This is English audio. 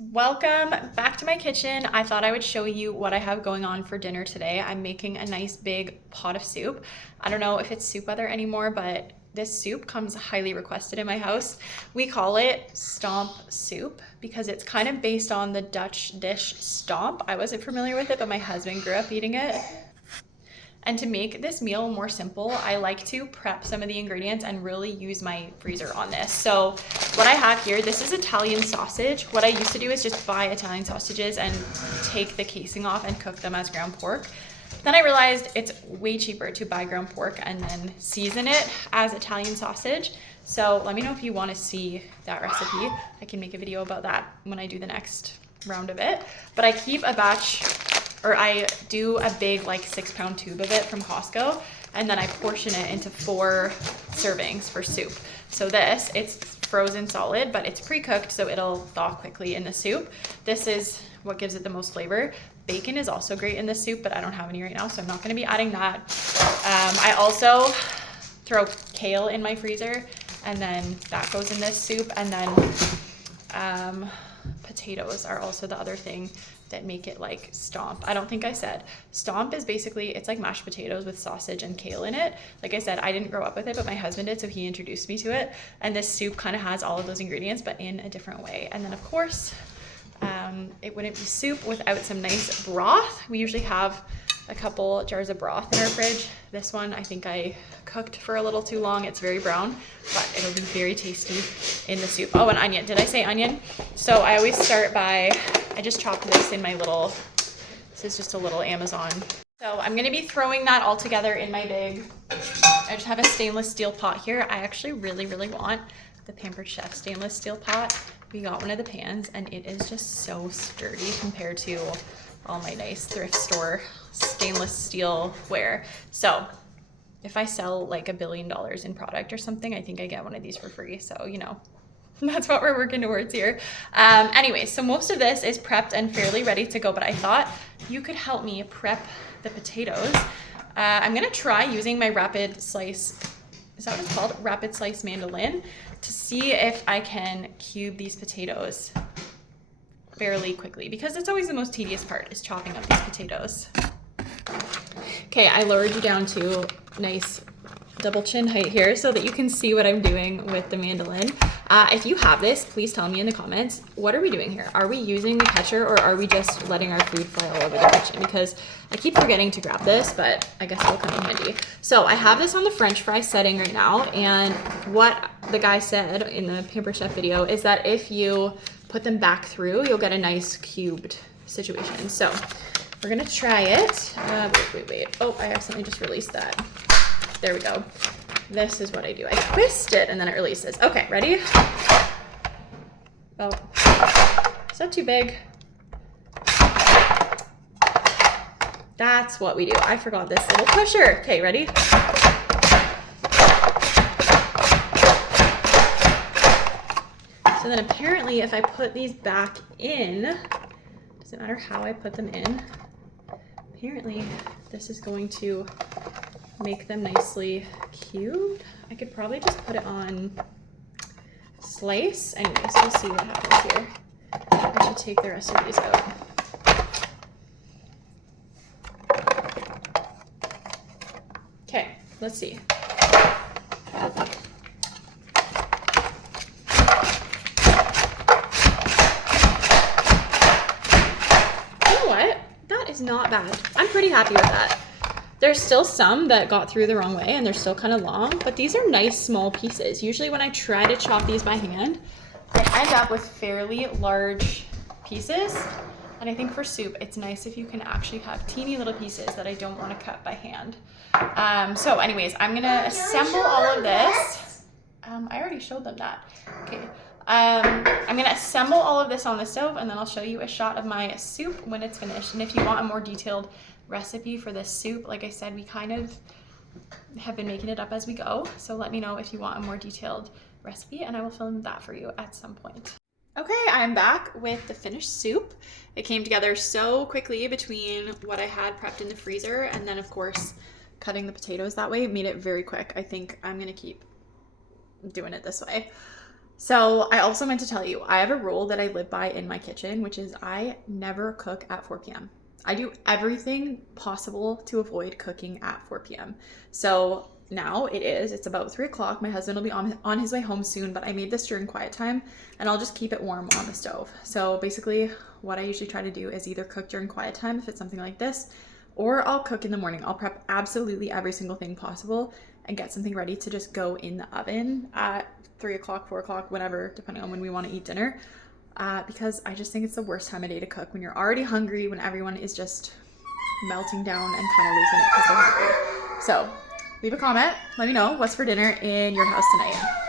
Welcome back to my kitchen. I thought I would show you what I have going on for dinner today. I'm making a nice big pot of soup. I don't know if it's soup weather anymore, but this soup comes highly requested in my house. We call it stomp soup because it's kind of based on the Dutch dish stomp. I wasn't familiar with it, but my husband grew up eating it. And to make this meal more simple, I like to prep some of the ingredients and really use my freezer on this. So what I have here, this is Italian sausage. What I used to do is just buy Italian sausages and take the casing off and cook them as ground pork. Then I realized it's way cheaper to buy ground pork and then season it as Italian sausage. So let me know if you want to see that recipe. I can make a video about that when I do the next round of it. But I keep a batch, or I do a big like 6-pound tube of it from Costco, and then I portion it into 4 servings for soup. So this, it's frozen solid, but it's pre-cooked, so it'll thaw quickly in the soup. This is what gives it the most flavor. Bacon is also great in this soup, but I don't have any right now, so I'm not gonna be adding that. I also throw kale in my freezer, and then that goes in this soup, and then potatoes are also the other thing that make it like stomp. I don't think I said. Stomp is basically, it's like mashed potatoes with sausage and kale in it. Like I said, I didn't grow up with it, but my husband did, so he introduced me to it. And this soup kind of has all of those ingredients, but in a different way. And then of course, it wouldn't be soup without some nice broth. We usually have a couple jars of broth in our fridge. This one, I think I cooked for a little too long. It's very brown, but it'll be very tasty in the soup. Oh, and onion. Did I say onion? So I always start by, I just chopped this in my little, this is just a little Amazon. So I'm gonna be throwing that all together in my big, I just have a stainless steel pot here. I actually really want the Pampered Chef stainless steel pot. We got one of the pans and it is just so sturdy compared to all my nice thrift store stainless steel ware. So if I sell like $1 billion in product or something, I think I get one of these for free. So, you know, that's what we're working towards here. Anyway, so most of this is prepped and fairly ready to go, but I thought you could help me prep the potatoes. I'm gonna try using my rapid slice, is that what it's called? Rapid slice mandolin, to see if I can cube these potatoes fairly quickly, because it's always the most tedious part, is chopping up these potatoes. Okay, I lowered you down to nice double chin height here so that you can see what I'm doing with the mandolin. If you have this, please tell me in the comments, what are we doing here? Are we using the catcher or are we just letting our food fly all over the kitchen? Because I keep forgetting to grab this, but I guess it'll come in handy. So I have this on the French fry setting right now, and what the guy said in the Pampered Chef video is that if you put them back through, you'll get a nice cubed situation. So we're gonna try it. Wait. Oh, I accidentally just released that. There we go. This is what I do. I twist it and then it releases. Okay, ready? Oh, is that too big? That's what we do. I forgot this little pusher. Okay, ready? So then apparently if I put these back in, doesn't matter how I put them in, apparently this is going to make them nicely cubed. I could probably just put it on slice. Anyways, we'll see what happens here. I should take the rest of these out. Okay, let's see. You know what? That is not bad. I'm pretty happy with that. There's still some that got through the wrong way and they're still kind of long, but these are nice small pieces. Usually when I try to chop these by hand, I end up with fairly large pieces. And I think for soup, it's nice if you can actually have teeny little pieces that I don't want to cut by hand. So anyways, I'm gonna assemble all of this. I already showed them that. Okay. I'm gonna assemble all of this on the stove and then I'll show you a shot of my soup when it's finished. And if you want a more detailed recipe for this soup, like I said, we kind of have been making it up as we go. So let me know if you want a more detailed recipe and I will film that for you at some point. Okay, I'm back with the finished soup. It came together so quickly between what I had prepped in the freezer and then of course cutting the potatoes that way made it very quick. I think I'm gonna keep doing it this way. So I also meant to tell you, I have a rule that I live by in my kitchen, which is I never cook at 4 p.m. I do everything possible to avoid cooking at 4 p.m. So now it's about 3 o'clock. My husband will be on his way home soon, but I made this during quiet time and I'll just keep it warm on the stove. So basically what I usually try to do is either cook during quiet time if it's something like this, or I'll cook in the morning. I'll prep absolutely every single thing possible and get something ready to just go in the oven at 3 o'clock, 4 o'clock, whenever, depending on when we want to eat dinner. Because I just think it's the worst time of day to cook when you're already hungry, when everyone is just melting down and kind of losing it because they're hungry. So leave a comment. Let me know what's for dinner in your house tonight.